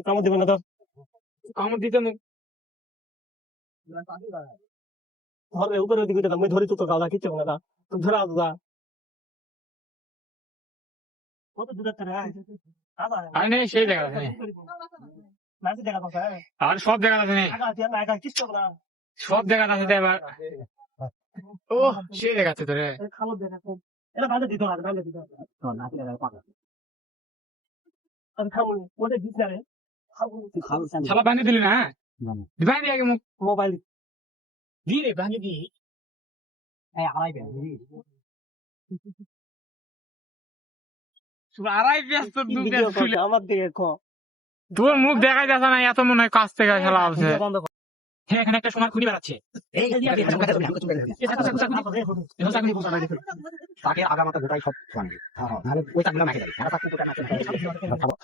কামড় দিবে না তো কামড় দিতে ধরে উপরে ওদিকে যেতাম মই ধরি তো তো গাওয়া কিচ্ছু না তো ধরা দাদা কত দূর থেকে আর নেই সেই জায়গা আছে নাচি দেখা তো স্যার আর সব জায়গা আছে নেই আগা আছে না আগা কিচ্ছু না সব জায়গা আছে এবার ও সেই জায়গা আছে তোরে খালো দেখা তো এটা বাঁধে দিতে হবে বাঁধে দিতে হবে তো নাচি দেখা পাকা আমি খাবো ওটা দিস না রে খাবো শালা বাঁধে দিলি না বাঁধে আগে মুখ মোবাইল দি রে বাঁধে দি এই আড়াই বেল আড়াই ব্যস্ত দু ব্যস্ত আমার দিকে ক তোর মুখ দেখা যাচ্ছে না এত মনে হয় কাছ থেকে খেলা হচ্ছে বন্ধ কর হ্যাঁ এখানে একটা সোনার খুনি বেড়াচ্ছে এই যে তাকে আগামাতা গোটাই সব ভাঙবে নাহলে ওই চাকরিটা মাকে যাবে সারা চাকরি গোটা মাকে খাবো